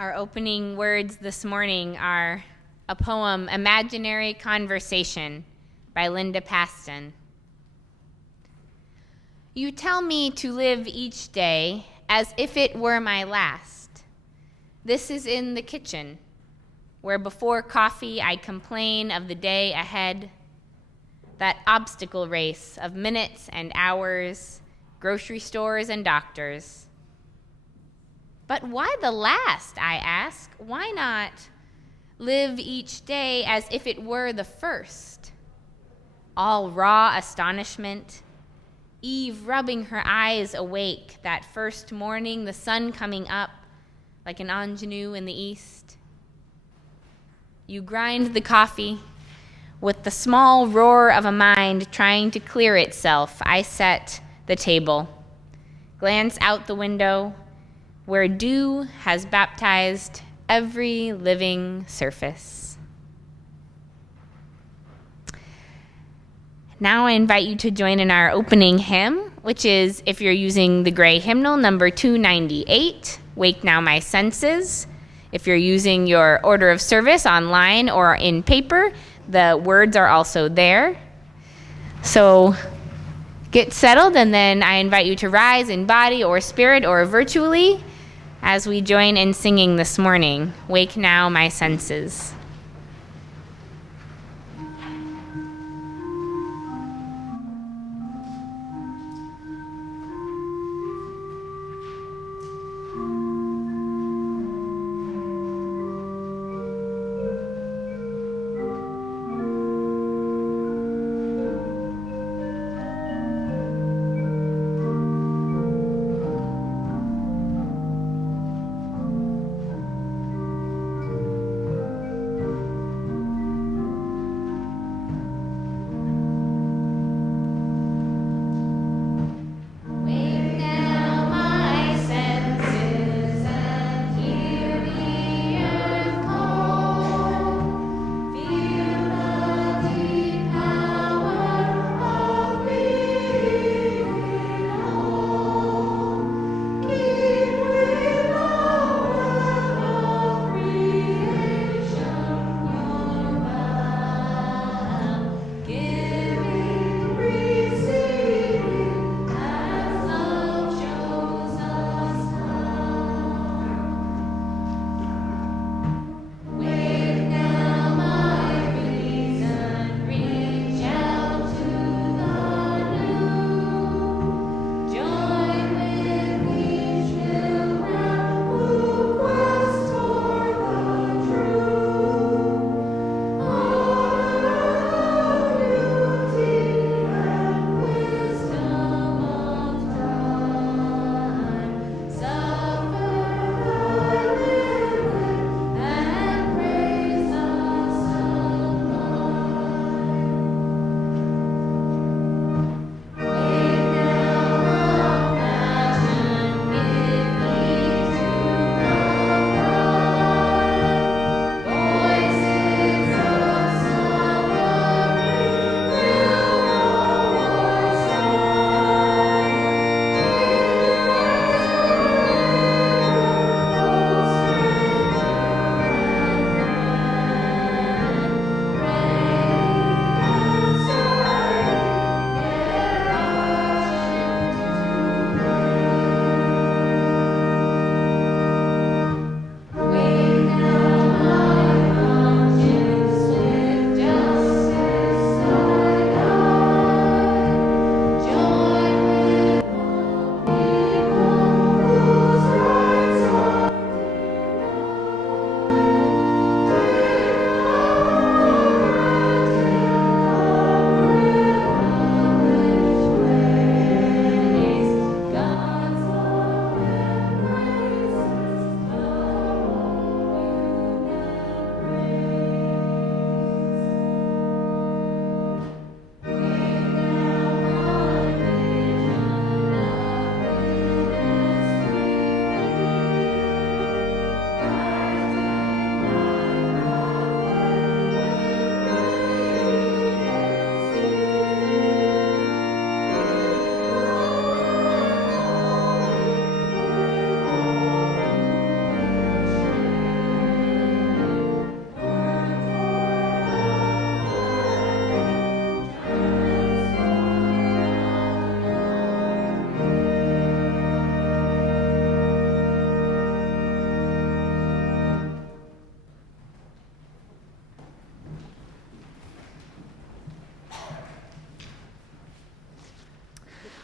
Our opening words this morning are a poem, Imaginary Conversation, by Linda Paston. You tell me to live each day as if it were my last. This is in the kitchen, where before coffee I complain of the day ahead, that obstacle race of minutes and hours, grocery stores and doctors. But why the last, I ask? Why not live each day as if it were the first? All raw astonishment, Eve rubbing her eyes awake that first morning, the sun coming up like an ingenue in the east. You grind the coffee with the small roar of a mind trying to clear itself. I set the table, glance out the window, where dew has baptized every living surface. Now I invite you to join in our opening hymn, which is, if you're using the gray hymnal, number 298, Wake Now My Senses. If you're using your order of service online or in paper, the words are also there. So get settled, and then I invite you to rise in body or spirit or virtually as we join in singing this morning, Wake Now My Senses.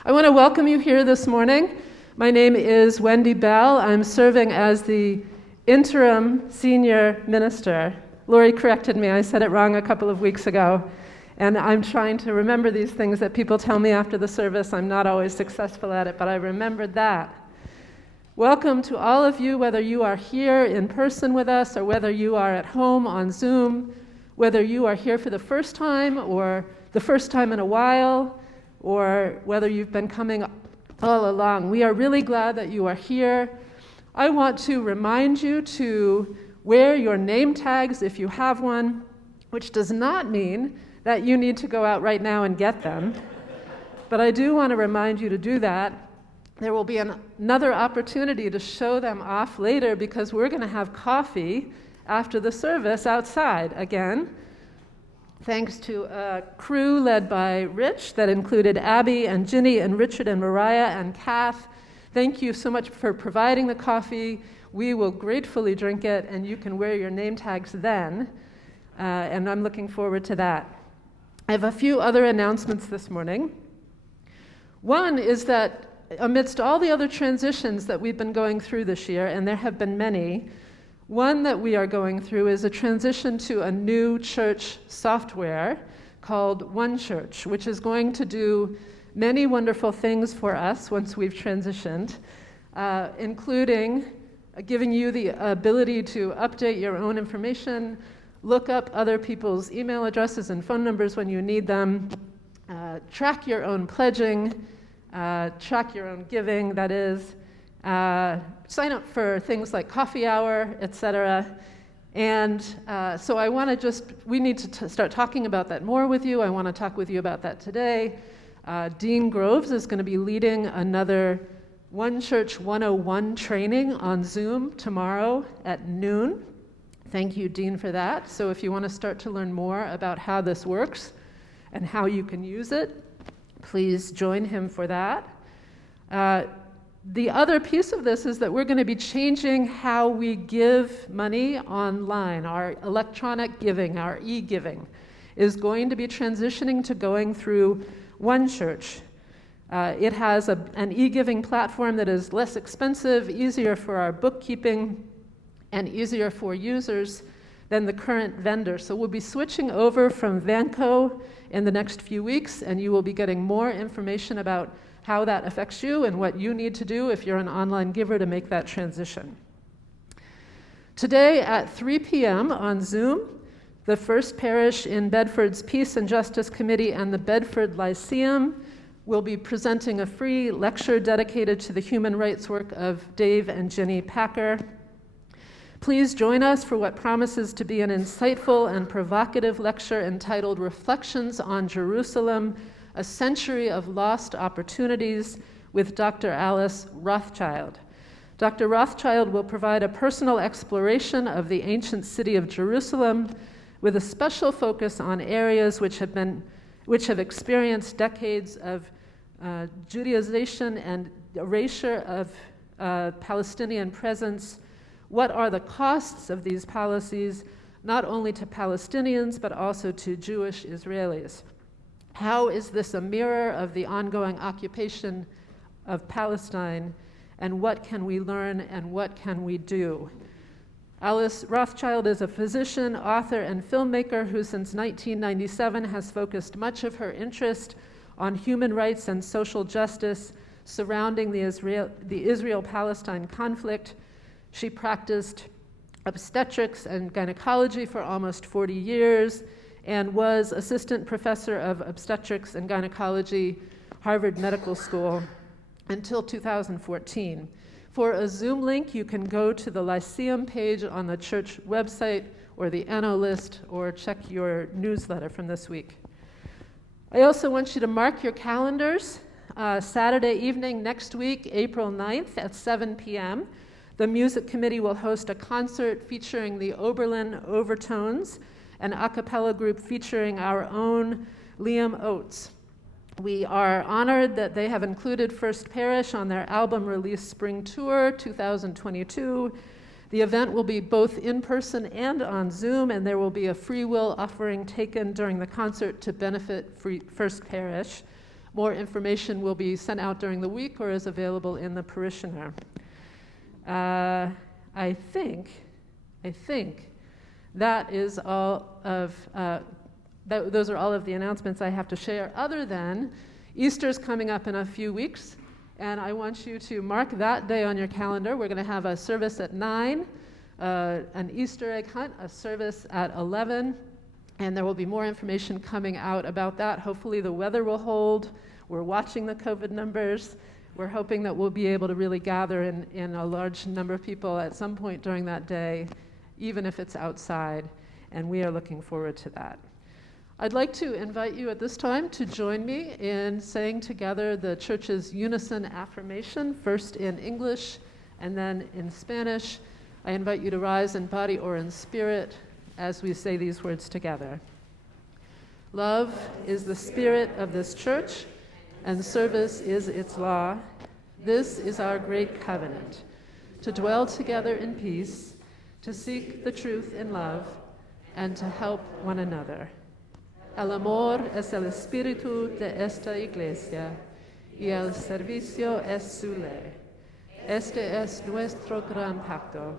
I want to welcome you here this morning. My name is Wendy Bell. I'm serving as the interim senior minister. Lori corrected me. I said it wrong a couple of weeks ago. And I'm trying to remember these things that people tell me after the service. I'm not always successful at it, but I remembered that. Welcome to all of you, whether you are here in person with us or whether you are at home on Zoom, whether you are here for the first time or the first time in a while, or whether you've been coming all along. We are really glad that you are here. I want to remind you to wear your name tags if you have one, which does not mean that you need to go out right now and get them. But I do want to remind you to do that. There will be another opportunity to show them off later because we're going to have coffee after the service outside again. Thanks to a crew led by Rich that included Abby and Ginny and Richard and Mariah and Kath. Thank you so much for providing the coffee. We will gratefully drink it, and you can wear your name tags then. And I'm looking forward to that. I have a few other announcements this morning. One is that amidst all the other transitions that we've been going through this year, and there have been many, one that we are going through is a transition to a new church software called One Church, which is going to do many wonderful things for us once we've transitioned, including giving you the ability to update your own information, look up other people's email addresses and phone numbers when you need them, track your own pledging, track your own giving, that is, sign up for things like coffee hour, etc. And so I want to we need to start talking about that more with you. I want to talk with you about that today. Dean Groves is going to be leading another One Church 101 training on Zoom tomorrow at noon. Thank you, Dean, for that. So if you want to start to learn more about how this works and how you can use it, please join him for that. The other piece of this is that we're going to be changing how we give money online. Our electronic giving, our e-giving, is going to be transitioning to going through One Church. It has an e-giving platform that is less expensive, easier for our bookkeeping, and easier for users than the current vendor. So we'll be switching over from Vanco in the next few weeks, and you will be getting more information about how that affects you and what you need to do if you're an online giver to make that transition. Today at 3 p.m. on Zoom, the First Parish in Bedford's Peace and Justice Committee and the Bedford Lyceum will be presenting a free lecture dedicated to the human rights work of Dave and Ginny Packer. Please join us for what promises to be an insightful and provocative lecture entitled Reflections on Jerusalem, A Century of Lost Opportunities with Dr. Alice Rothschild. Dr. Rothschild will provide a personal exploration of the ancient city of Jerusalem with a special focus on areas which have experienced decades of Judaization and erasure of Palestinian presence. What are the costs of these policies, not only to Palestinians, but also to Jewish Israelis? How is this a mirror of the ongoing occupation of Palestine, and what can we learn and what can we do? Alice Rothschild is a physician, author, and filmmaker who since 1997 has focused much of her interest on human rights and social justice surrounding the Israel-Palestine conflict. She practiced obstetrics and gynecology for almost 40 years and was assistant professor of obstetrics and gynecology, Harvard Medical School, until 2014. For a Zoom link, you can go to the Lyceum page on the church website or the Anno list, or check your newsletter from this week. I also want you to mark your calendars. Saturday evening next week, April 9th at 7 p.m., the music committee will host a concert featuring the Oberlin Overtones, an a cappella group featuring our own Liam Oates. We are honored that they have included First Parish on their album release Spring Tour 2022. The event will be both in person and on Zoom, and there will be a free will offering taken during the concert to benefit First Parish. More information will be sent out during the week or is available in the Parishioner. I think that is all of, those are all of the announcements I have to share, other than Easter's coming up in a few weeks, and I want you to mark that day on your calendar. We're going to have a service at 9, an Easter egg hunt, a service at 11, and there will be more information coming out about that. Hopefully the weather will hold. We're watching the COVID numbers. We're hoping that we'll be able to really gather in a large number of people at some point during that day, even if it's outside, and we are looking forward to that. I'd like to invite you at this time to join me in saying together the church's Unison Affirmation, first in English and then in Spanish. I invite you to rise in body or in spirit as we say these words together. Love is the spirit of this church, and service is its law. This is our great covenant, to dwell together in peace, to seek the truth in love, and to help one another. El amor es el espíritu de esta iglesia, y el servicio es su ley. Este es nuestro gran pacto,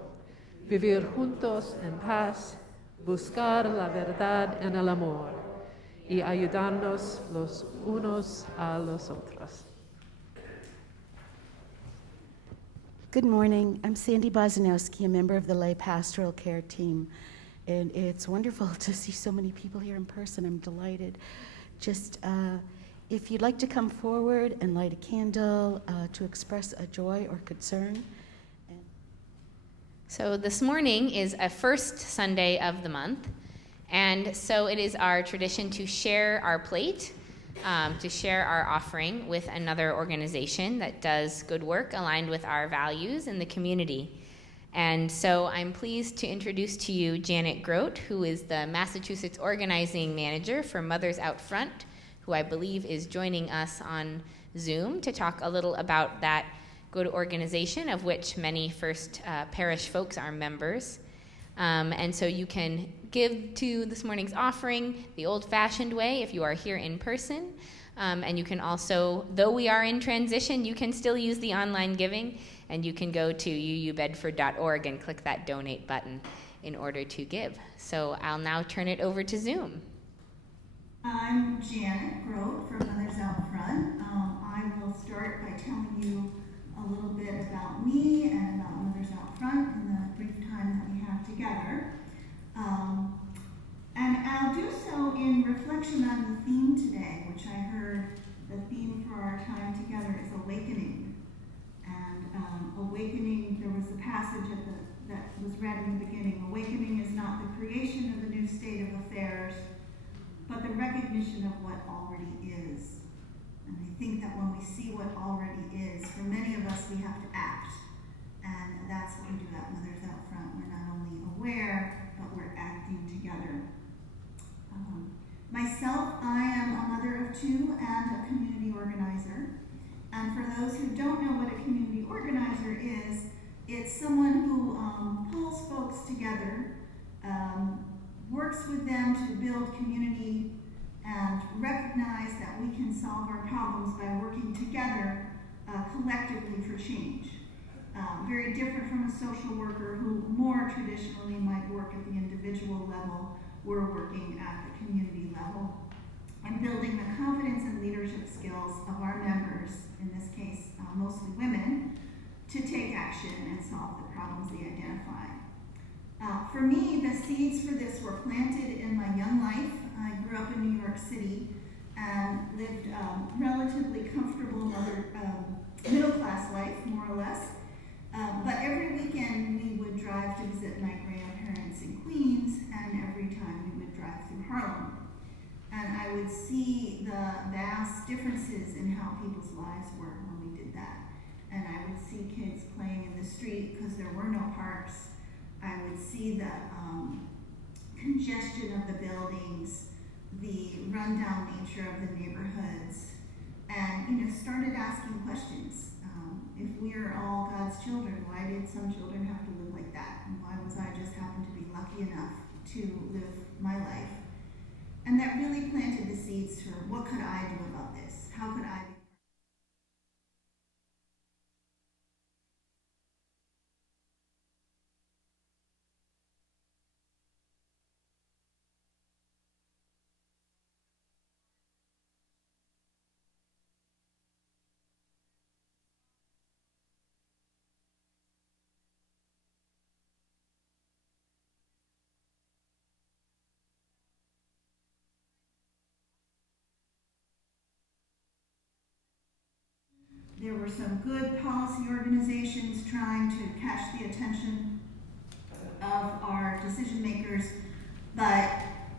vivir juntos en paz, buscar la verdad en el amor, y ayudarnos los unos a los otros. Good morning. I'm Sandy Bozanowski, a member of the lay pastoral care team. And it's wonderful to see so many people here in person. I'm delighted. Just if you'd like to come forward and light a candle to express a joy or concern. So this morning is a first Sunday of the month, and so it is our tradition to share our plate, to share our offering with another organization that does good work aligned with our values in the community. And so I'm pleased to introduce to you Janet Grote, who is the Massachusetts organizing manager for Mothers Out Front, who I believe is joining us on Zoom to talk a little about that good organization, of which many First Parish folks are members. And so you can give to this morning's offering the old-fashioned way if you are here in person. And you can also, though we are in transition, you can still use the online giving, and you can go to uubedford.org and click that donate button in order to give. So I'll now turn it over to Zoom. I'm Janet Grote from Mothers Out Front. I will start by telling you a little bit about me and about Mothers Out Front in the brief time that we have together. And I'll do so in reflection on the theme today, which I heard the theme for our time together is awakening. And awakening, there was a passage that was read in the beginning. Awakening is not the creation of a new state of affairs, but the recognition of what already is. And I think that when we see what already is, for many of us, we have to act. And that's what we do at Mothers Out Front. We're not only aware, but we're acting together. Myself, I am a mother of two and a community organizer. And for those who don't know what a community organizer is, it's someone who pulls folks together, works with them to build community, and recognize that we can solve our problems by working together collectively for change. Very different from a social worker who more traditionally might work at the individual level. We're working at the community level and building the confidence and leadership skills of our members, in this case mostly women, to take action and solve the problems they identify. For me, the seeds for this were planted in my young life. I grew up in New York City and lived a relatively comfortable middle-class life, more or less. But every weekend we would drive to visit my grandparents in Queens, and every time we would drive through Harlem. And I would see the vast differences in how people's lives were when we did that. And I would see kids playing in the street because there were no parks. I would see the congestion of the buildings, the rundown nature of the neighborhoods, and started asking questions. If we are all God's children, why did some children have to live like that? And why was I just happened to be lucky enough to live my life? And that really planted the seeds for what could I do about this? this? How could I be? There were some good policy organizations trying to catch the attention of our decision makers, but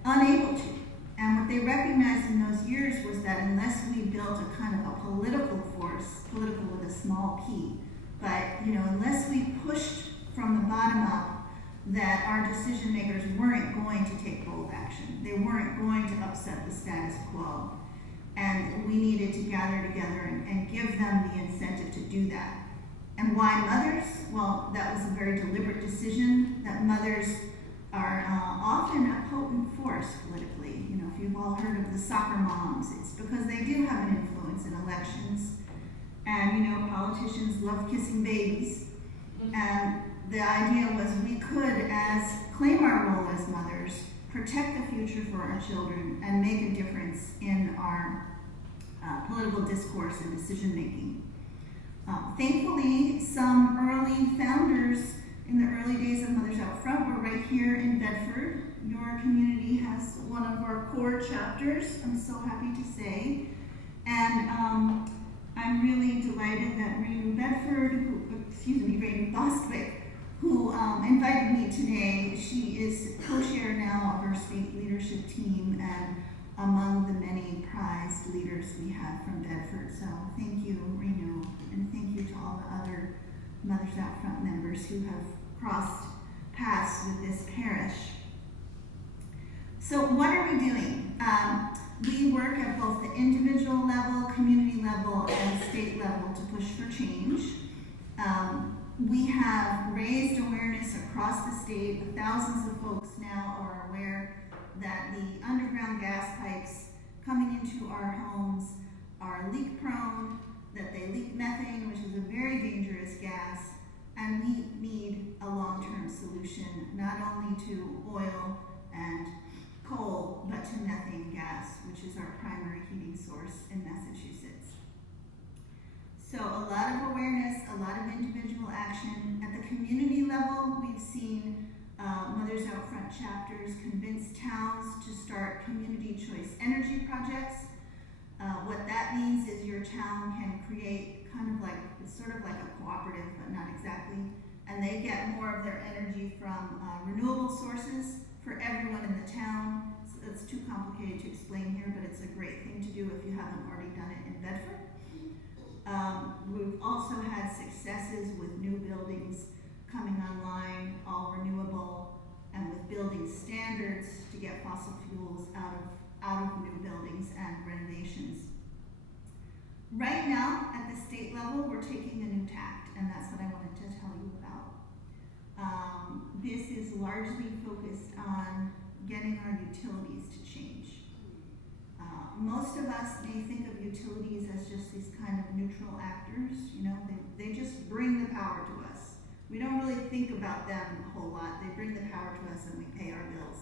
unable to. And what they recognized in those years was that unless we built a kind of a political force, political with a small p, but unless we pushed from the bottom up, that our decision makers weren't going to take bold action. They weren't going to upset the status quo. And we needed to gather together and give them the incentive to do that. And why mothers? Well, that was a very deliberate decision, that mothers are often a potent force politically. If you've all heard of the soccer moms, it's because they do have an influence in elections. And politicians love kissing babies. And the idea was we could claim our role as mothers, protect the future for our children, and make a difference in our political discourse and decision making. Thankfully, some early founders in the early days of Mothers Out Front were right here in Bedford. Your community has one of our core chapters, I'm so happy to say. And I'm really delighted that Rainu Bostwick, who invited me today. She is co-chair now of our state leadership team and among the many prized leaders we have from Bedford. So thank you, Rainu, and thank you to all the other Mothers Out Front members who have crossed paths with this parish. So what are we doing? We work at both the individual level, community level, and state level to push for change. We have raised awareness across the state. Thousands of folks now are aware that the underground gas pipes coming into our homes are leak prone, that they leak methane, which is a very dangerous gas, and we need a long-term solution, not only to oil and coal, but to methane gas, which is our primary heating source in Massachusetts. So a lot of awareness, a lot of individual action. At the community level, we've seen Mothers Out Front chapters convince towns to start community choice energy projects. What that means is your town can create it's sort of like a cooperative, but not exactly, and they get more of their energy from renewable sources for everyone in the town. So it's too complicated to explain here, but it's a great thing to do if you haven't already done it in Bedford. We've also had successes with new buildings coming online, all renewable, and with building standards to get fossil fuels out of new buildings and renovations. Right now, at the state level, we're taking a new tact, and that's what I wanted to tell you about. This is largely focused on getting our utilities to change. Most of us may think of utilities as just these kind of neutral actors. They just bring the power to us. We don't really think about them a whole lot. They bring the power to us and we pay our bills.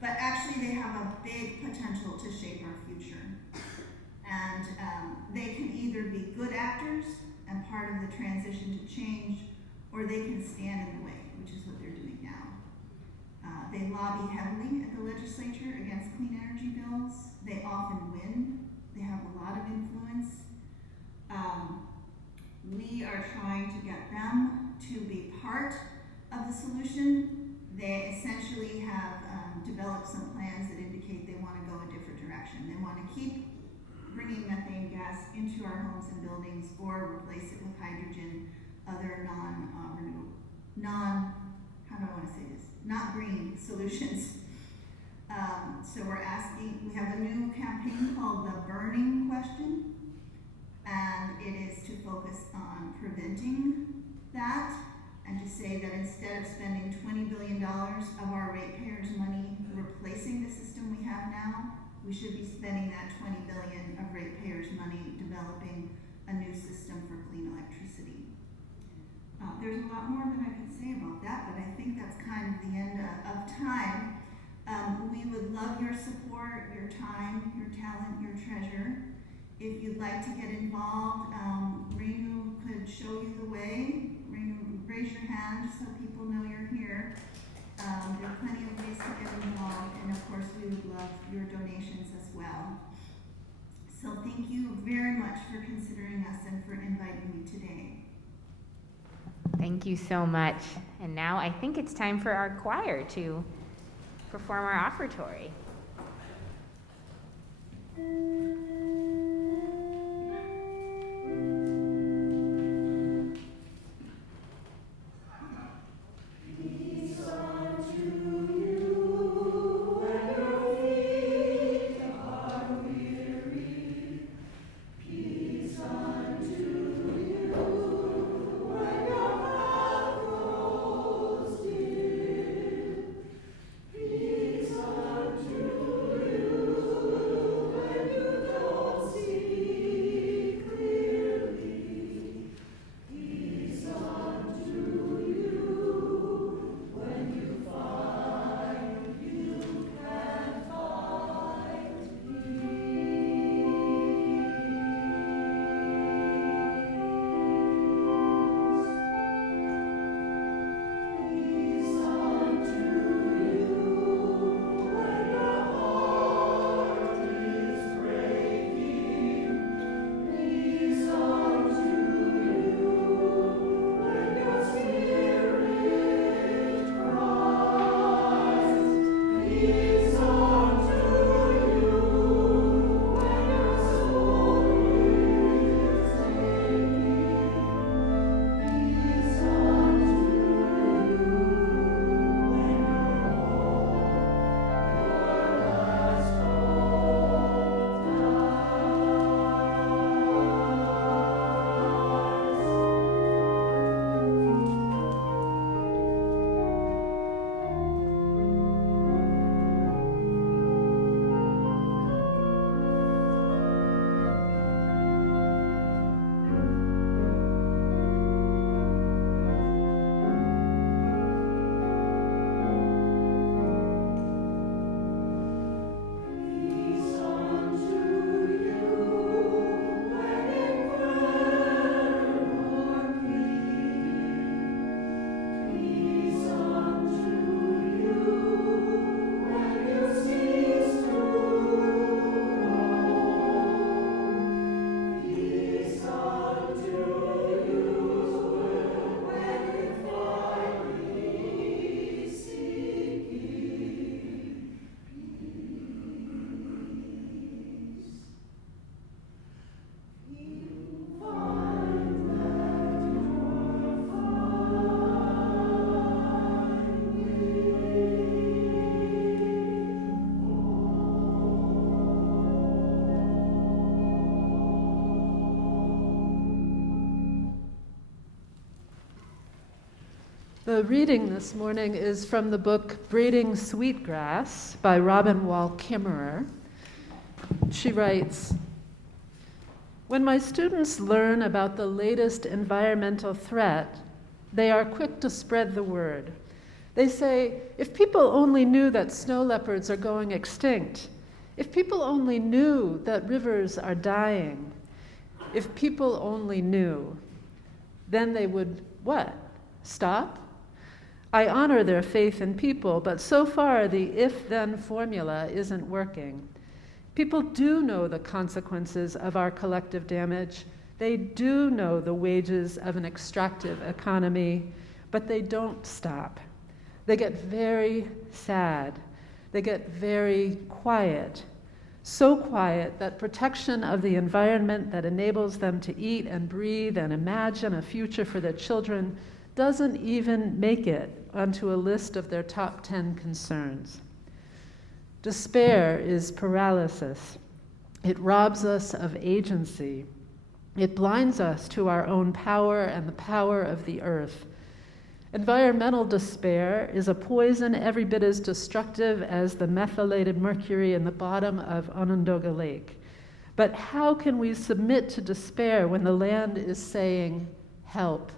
But actually they have a big potential to shape our future. And they can either be good actors and part of the transition to change, or they can stand in the way, which is what they're doing now. They lobby heavily at the legislature against clean energy bills. They often win. They have a lot of influence. We are trying to get them to be part of the solution. They essentially have developed some plans that indicate they want to go a different direction. They want to keep bringing methane gas into our homes and buildings, or replace it with hydrogen, other not green solutions. So we're asking, we have a new campaign called the Burning Question, and it is to focus on preventing that, and to say that instead of spending $20 billion of our ratepayers' money replacing the system we have now, we should be spending that $20 billion of ratepayers' money developing a new system for clean electricity. There's a lot more that I could say about that, but I think that's kind of the end of time. We would love your support, your time, your talent, your treasure. If you'd like to get involved, Renu could show you the way. Renu, raise your hand so people know you're here. There are plenty of ways to get involved, and of course we would love your donations as well. So thank you very much for considering us and for inviting me today. Thank you so much. And now I think it's time for our choir to perform our offertory. The reading this morning is from the book Braiding Sweetgrass by Robin Wall Kimmerer. She writes, "When my students learn about the latest environmental threat, they are quick to spread the word. They say, if people only knew that snow leopards are going extinct, if people only knew that rivers are dying, if people only knew, then they would, what? Stop? I honor their faith in people, but so far the if-then formula isn't working. People do know the consequences of our collective damage. They do know the wages of an extractive economy, but they don't stop. They get very sad. They get very quiet. So quiet that protection of the environment that enables them to eat and breathe and imagine a future for their children doesn't even make it onto a list of their top 10 concerns. Despair is paralysis. It robs us of agency. It blinds us to our own power and the power of the earth. Environmental despair is a poison every bit as destructive as the methylated mercury in the bottom of Onondaga Lake. But how can we submit to despair when the land is saying, help?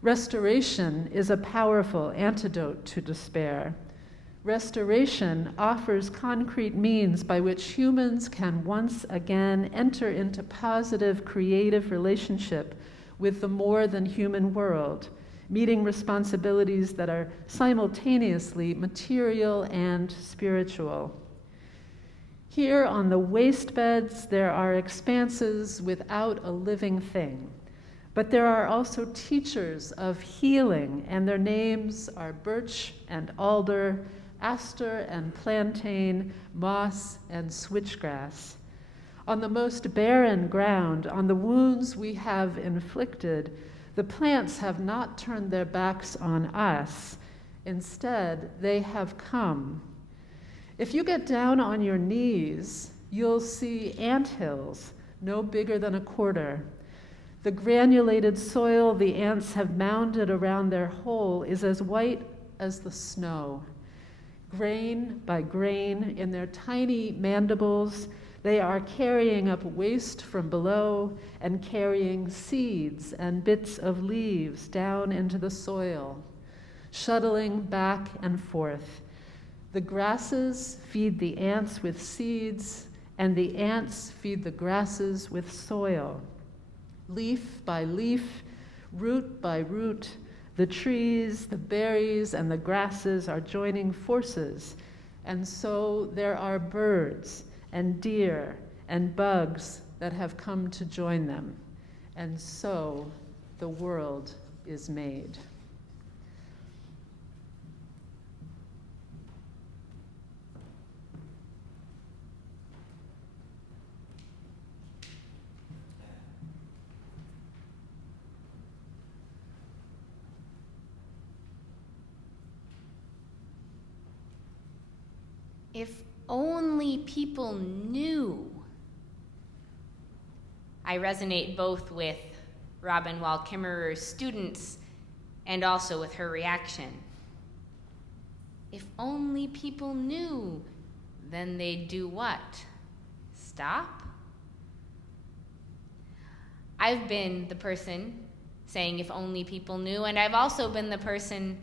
Restoration is a powerful antidote to despair. Restoration offers concrete means by which humans can once again enter into positive, creative relationship with the more than human world, meeting responsibilities that are simultaneously material and spiritual. Here on the waste beds, there are expanses without a living thing. But there are also teachers of healing, and their names are birch and alder, aster and plantain, moss and switchgrass. On the most barren ground, on the wounds we have inflicted, the plants have not turned their backs on us. Instead, they have come. If you get down on your knees, you'll see anthills no bigger than a quarter. The granulated soil the ants have mounded around their hole is as white as the snow. Grain by grain, in their tiny mandibles, they are carrying up waste from below and carrying seeds and bits of leaves down into the soil, shuttling back and forth. The grasses feed the ants with seeds, and the ants feed the grasses with soil. Leaf by leaf, root by root, the trees, the berries, and the grasses are joining forces, and so there are birds and deer and bugs that have come to join them, and so the world is made. If only people knew. I resonate both with Robin Wall Kimmerer's students and also with her reaction. If only people knew, then they'd do what? Stop? I've been the person saying if only people knew, and I've also been the person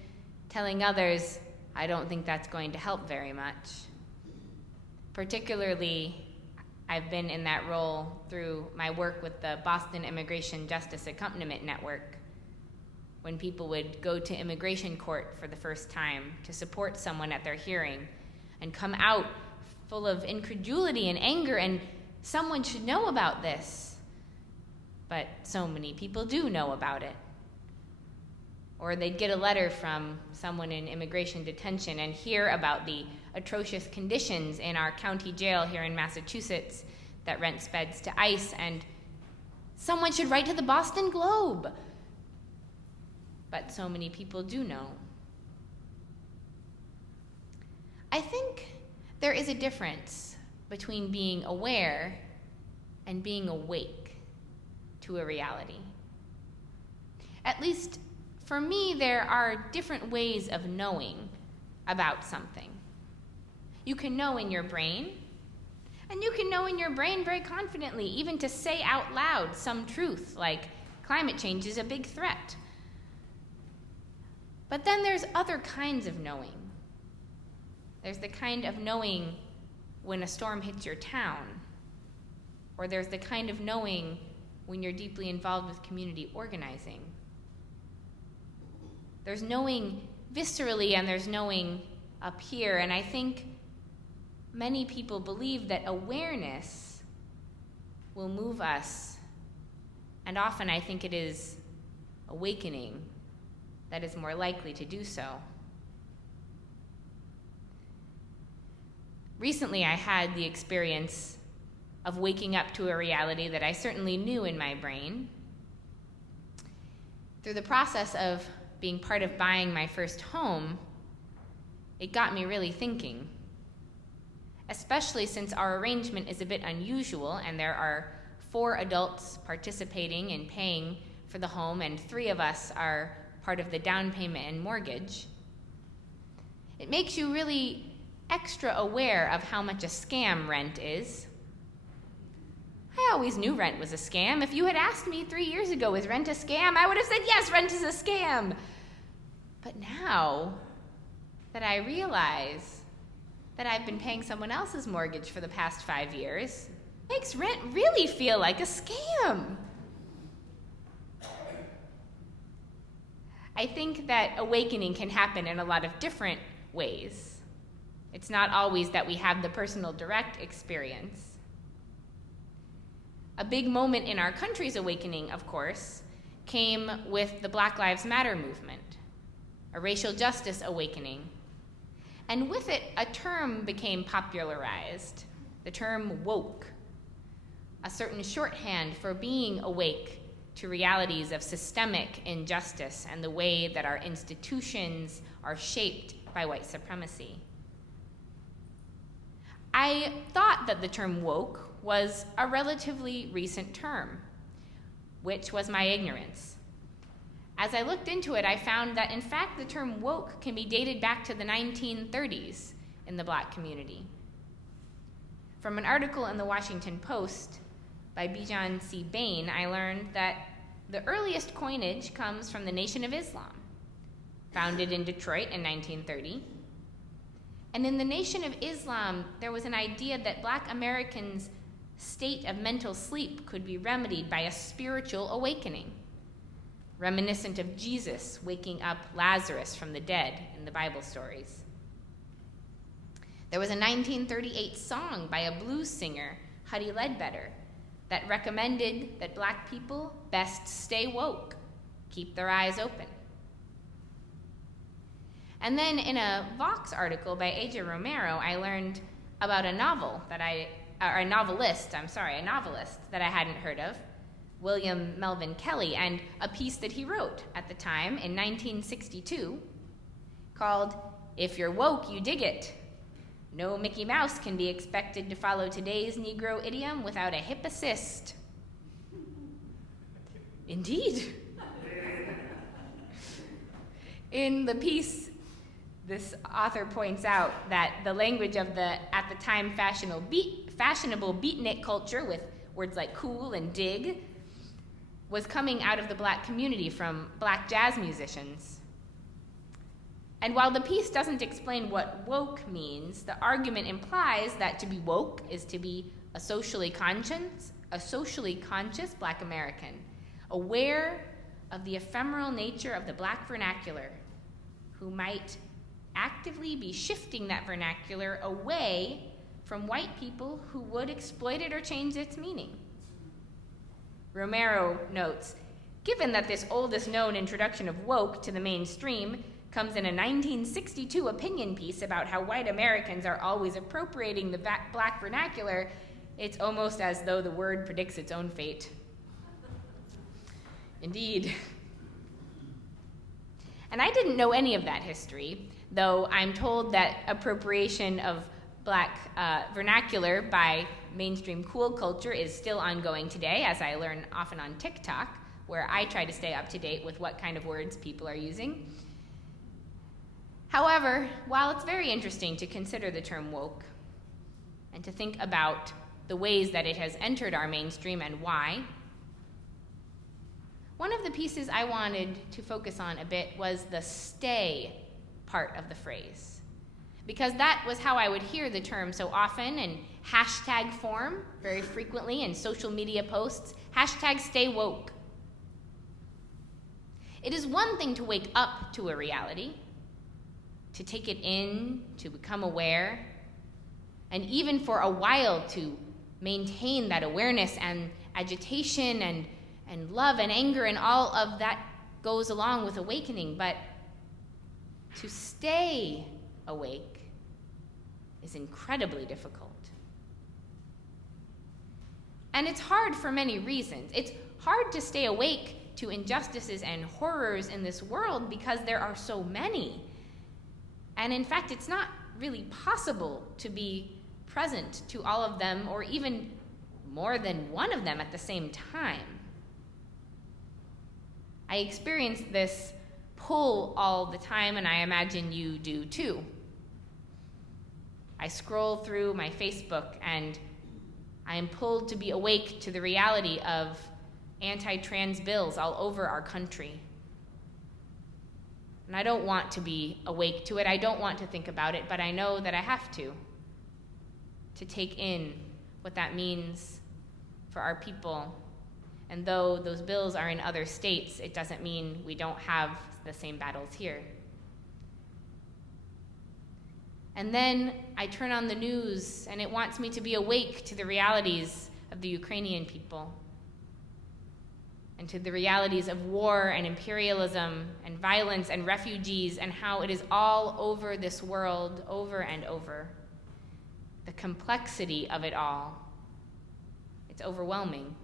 telling others, I don't think that's going to help very much. Particularly, I've been in that role through my work with the Boston Immigration Justice Accompaniment Network, when people would go to immigration court for the first time to support someone at their hearing and come out full of incredulity and anger, and someone should know about this. But so many people do know about it. Or they'd get a letter from someone in immigration detention and hear about the atrocious conditions in our county jail here in Massachusetts that rents beds to ICE, and someone should write to the Boston Globe. But so many people do know. I think there is a difference between being aware and being awake to a reality. At least for me, there are different ways of knowing about something. You can know in your brain, and you can know in your brain very confidently, even to say out loud some truth, like climate change is a big threat. But then there's other kinds of knowing. There's the kind of knowing when a storm hits your town, or there's the kind of knowing when you're deeply involved with community organizing. There's knowing viscerally, and there's knowing up here, and I think many people believe that awareness will move us, and often I think it is awakening that is more likely to do so. Recently, I had the experience of waking up to a reality that I certainly knew in my brain. Through the process of being part of buying my first home, it got me really thinking, especially since our arrangement is a bit unusual and there are 4 adults participating in paying for the home and 3 of us are part of the down payment and mortgage. It makes you really extra aware of how much a scam rent is. I always knew rent was a scam. If you had asked me 3 years ago, is rent a scam? I would have said, yes, rent is a scam. But now that I realize that I've been paying someone else's mortgage for the past 5 years, it makes rent really feel like a scam. I think that awakening can happen in a lot of different ways. It's not always that we have the personal direct experience. A big moment in our country's awakening, of course, came with the Black Lives Matter movement, a racial justice awakening. And with it, a term became popularized, the term woke, a certain shorthand for being awake to realities of systemic injustice and the way that our institutions are shaped by white supremacy. I thought that the term woke was a relatively recent term, which was my ignorance. As I looked into it, I found that in fact the term woke can be dated back to the 1930s in the Black community. From an article in the Washington Post by Bijan C. Bain, I learned that the earliest coinage comes from the Nation of Islam, founded in Detroit in 1930. And in the Nation of Islam, there was an idea that Black Americans' state of mental sleep could be remedied by a spiritual awakening, reminiscent of Jesus waking up Lazarus from the dead in the Bible stories. There was a 1938 song by a blues singer, Huddie Ledbetter, that recommended that Black people best stay woke, keep their eyes open. And then in a Vox article by Aja Romero, I learned about a novelist that I hadn't heard of, William Melvin Kelly, and a piece that he wrote at the time in 1962 called "If You're Woke, You Dig It. No Mickey Mouse can be expected to follow today's Negro idiom without a hip assist." Indeed. In the piece, this author points out that the language of the, at the time, fashionable beatnik culture with words like cool and dig was coming out of the Black community from Black jazz musicians. And while the piece doesn't explain what woke means, the argument implies that to be woke is to be a socially conscious Black American, aware of the ephemeral nature of the Black vernacular, who might actively be shifting that vernacular away from white people who would exploit it or change its meaning. Romero notes, given that this oldest known introduction of woke to the mainstream comes in a 1962 opinion piece about how white Americans are always appropriating the Black vernacular, it's almost as though the word predicts its own fate. Indeed. And I didn't know any of that history, though I'm told that appropriation of Black vernacular by mainstream cool culture is still ongoing today, as I learn often on TikTok, where I try to stay up to date with what kind of words people are using. However, while it's very interesting to consider the term woke and to think about the ways that it has entered our mainstream and why, one of the pieces I wanted to focus on a bit was the stay part of the phrase, because that was how I would hear the term so often in hashtag form, very frequently in social media posts, hashtag stay woke. It is one thing to wake up to a reality, to take it in, to become aware, and even for a while to maintain that awareness and agitation and love and anger and all of that goes along with awakening. But to stay awake is incredibly difficult. And it's hard for many reasons. It's hard to stay awake to injustices and horrors in this world because there are so many. And in fact, it's not really possible to be present to all of them or even more than one of them at the same time. I experienced this pull all the time, and I imagine you do too. I scroll through my Facebook and I am pulled to be awake to the reality of anti-trans bills all over our country. And I don't want to be awake to it. I don't want to think about it, but I know that I have to take in what that means for our people. And though those bills are in other states, it doesn't mean we don't have the same battles here. And then I turn on the news, and it wants me to be awake to the realities of the Ukrainian people, and to the realities of war and imperialism and violence and refugees, and how it is all over this world, over and over. The complexity of it all. It's overwhelming.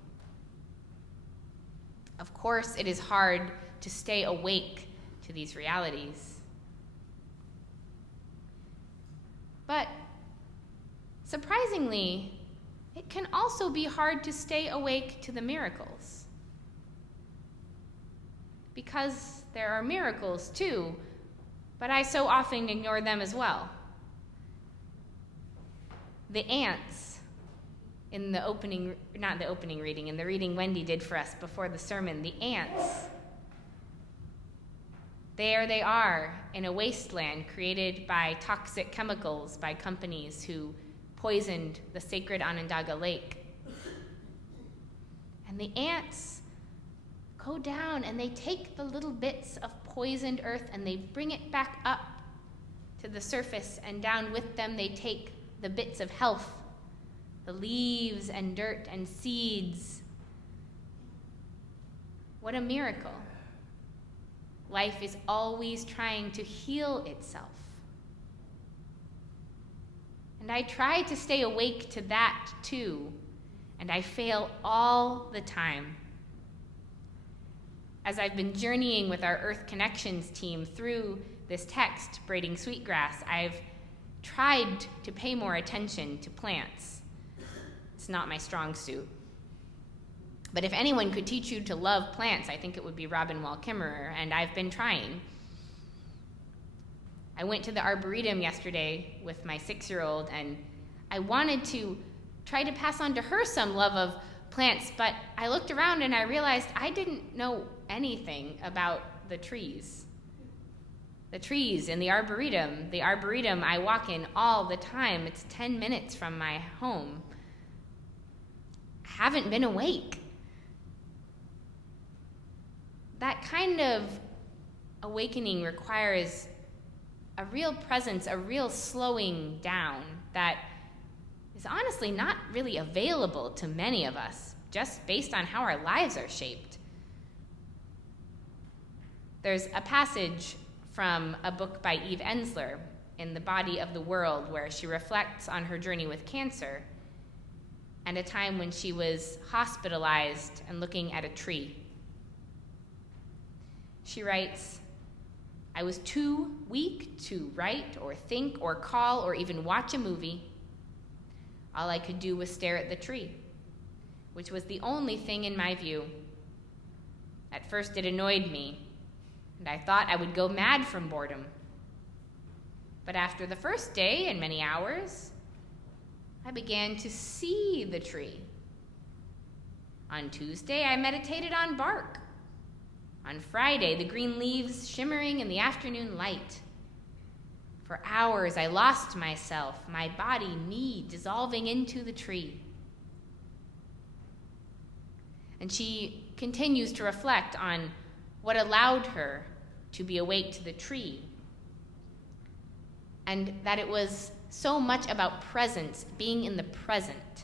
Of course, it is hard to stay awake to these realities. But surprisingly, it can also be hard to stay awake to the miracles. Because there are miracles too, but I so often ignore them as well. The ants in the opening, not the opening reading, in the reading Wendy did for us before the sermon, the ants, there they are in a wasteland created by toxic chemicals by companies who poisoned the sacred Onondaga Lake. And the ants go down and they take the little bits of poisoned earth and they bring it back up to the surface, and down with them they take the bits of health, the leaves and dirt and seeds. What a miracle. Life is always trying to heal itself. And I try to stay awake to that too, and I fail all the time. As I've been journeying with our Earth Connections team through this text, Braiding Sweetgrass, I've tried to pay more attention to plants. It's not my strong suit. But if anyone could teach you to love plants, I think it would be Robin Wall Kimmerer, and I've been trying. I went to the Arboretum yesterday with my 6-year-old, and I wanted to try to pass on to her some love of plants, but I looked around and I realized I didn't know anything about the trees. The trees in the Arboretum I walk in all the time. It's 10 minutes from my home. I haven't been awake. That kind of awakening requires a real presence, a real slowing down that is honestly not really available to many of us, just based on how our lives are shaped. There's a passage from a book by Eve Ensler, In the Body of the World, where she reflects on her journey with cancer and a time when she was hospitalized and looking at a tree. She writes, "I was too weak to write or think or call or even watch a movie. All I could do was stare at the tree, which was the only thing in my view. At first it annoyed me, and I thought I would go mad from boredom. But after the first day and many hours, I began to see the tree. On Tuesday, I meditated on bark. On Friday, the green leaves shimmering in the afternoon light. For hours, I lost myself, my body, me, dissolving into the tree." And she continues to reflect on what allowed her to be awake to the tree, and that it was so much about presence, being in the present,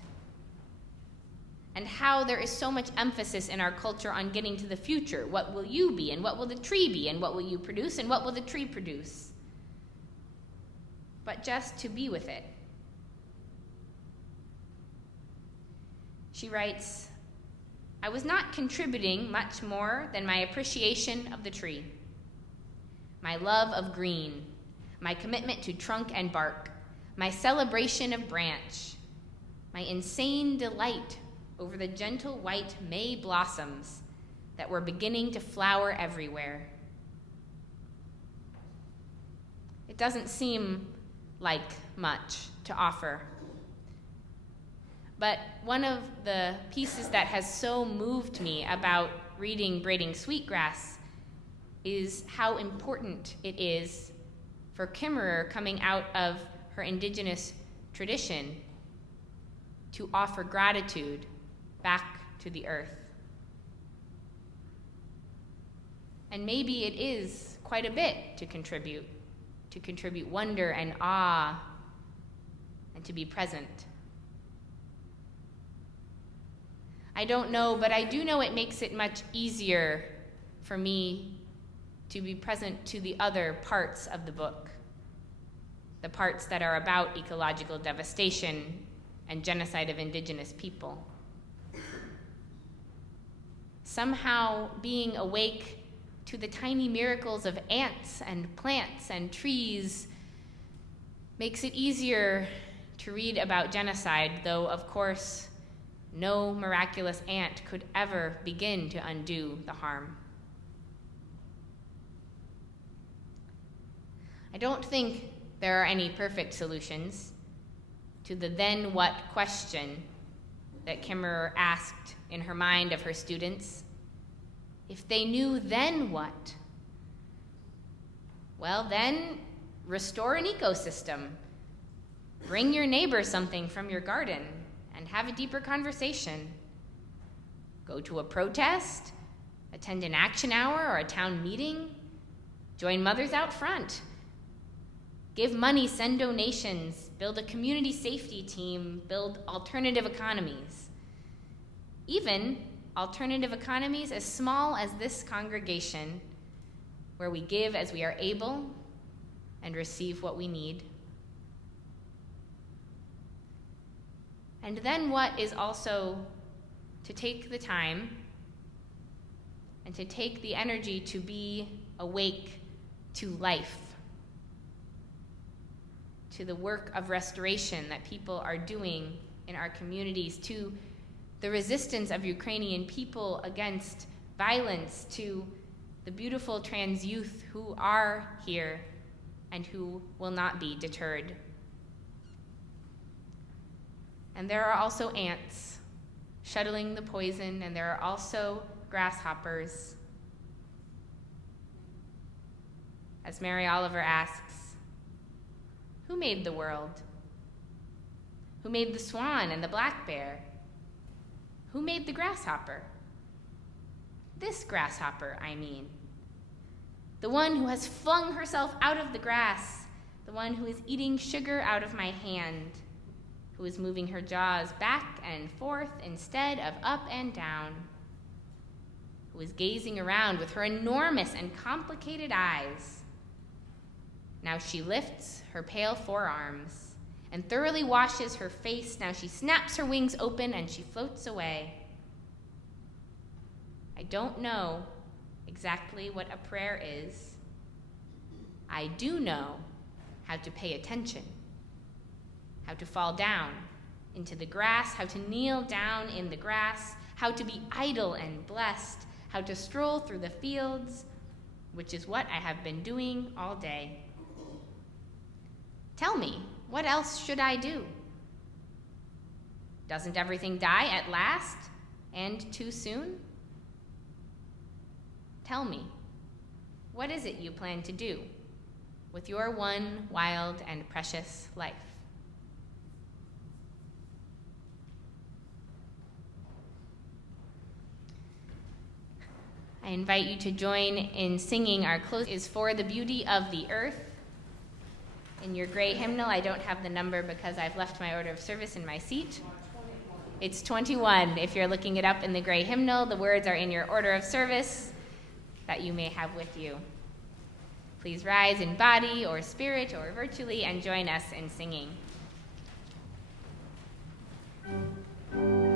and how there is so much emphasis in our culture on getting to the future. What will you be, and what will the tree be, and what will you produce, and what will the tree produce? But just to be with it. She writes, "I was not contributing much more than my appreciation of the tree, my love of green, my commitment to trunk and bark, my celebration of branch, my insane delight over the gentle white May blossoms that were beginning to flower everywhere. It doesn't seem like much to offer. But one of the pieces that has so moved me about reading Braiding Sweetgrass is how important it is for Kimmerer, coming out of her indigenous tradition, to offer gratitude back to the earth. And maybe it is quite a bit to contribute wonder and awe, and to be present. I don't know, but I do know it makes it much easier for me to be present to the other parts of the book, the parts that are about ecological devastation and genocide of indigenous people. Somehow being awake to the tiny miracles of ants and plants and trees makes it easier to read about genocide, though, of course, no miraculous ant could ever begin to undo the harm. I don't think there are any perfect solutions to the then what question that Kimmerer asked in her mind of her students. If they knew, then what? Well, then restore an ecosystem. Bring your neighbor something from your garden and have a deeper conversation. Go to a protest, attend an action hour or a town meeting, join mothers out front. Give money, send donations, build a community safety team, build alternative economies. Even alternative economies as small as this congregation, where we give as we are able and receive what we need. And then what is also to take the time and to take the energy to be awake to life, to the work of restoration that people are doing in our communities, to the resistance of Ukrainian people against violence, to the beautiful trans youth who are here and who will not be deterred. And there are also ants shuttling the poison, and there are also grasshoppers. As Mary Oliver asks, who made the world? Who made the swan and the black bear? Who made the grasshopper? This grasshopper, I mean. The one who has flung herself out of the grass, the one who is eating sugar out of my hand, who is moving her jaws back and forth instead of up and down, who is gazing around with her enormous and complicated eyes. Now she lifts her pale forearms and thoroughly washes her face. Now she snaps her wings open and she floats away. I don't know exactly what a prayer is. I do know how to pay attention, how to fall down into the grass, how to kneel down in the grass, how to be idle and blessed, how to stroll through the fields, which is what I have been doing all day. Tell me, what else should I do? Doesn't everything die at last and too soon? Tell me, what is it you plan to do with your one wild and precious life? I invite you to join in singing our close is For the Beauty of the Earth. In your gray hymnal, I don't have the number because I've left my order of service in my seat. It's 21. If you're looking it up in the gray hymnal, the words are in your order of service that you may have with you. Please rise in body or spirit or virtually and join us in singing. Oh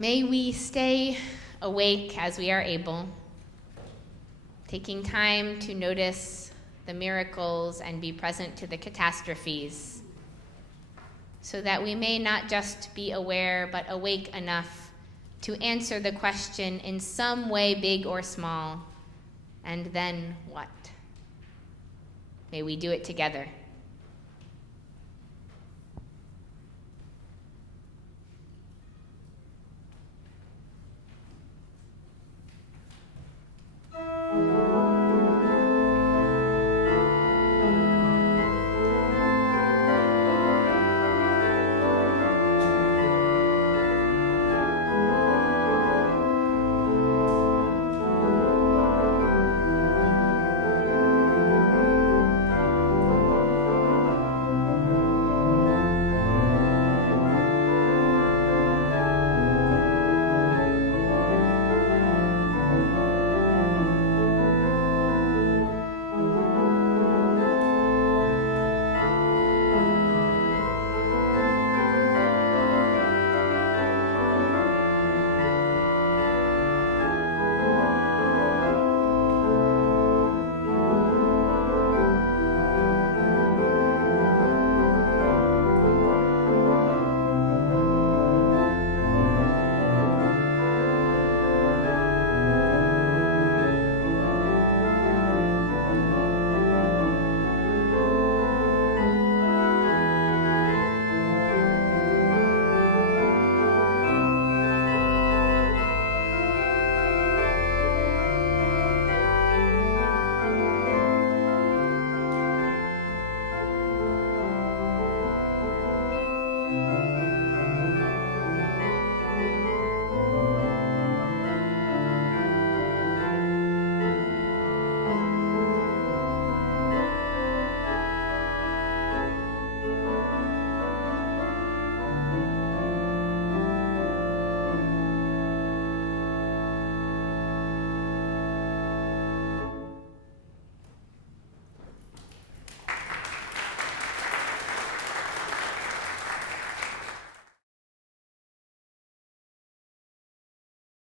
May we stay awake as we are able, taking time to notice the miracles and be present to the catastrophes, so that we may not just be aware, but awake enough to answer the question in some way, big or small, and then what? May we do it together.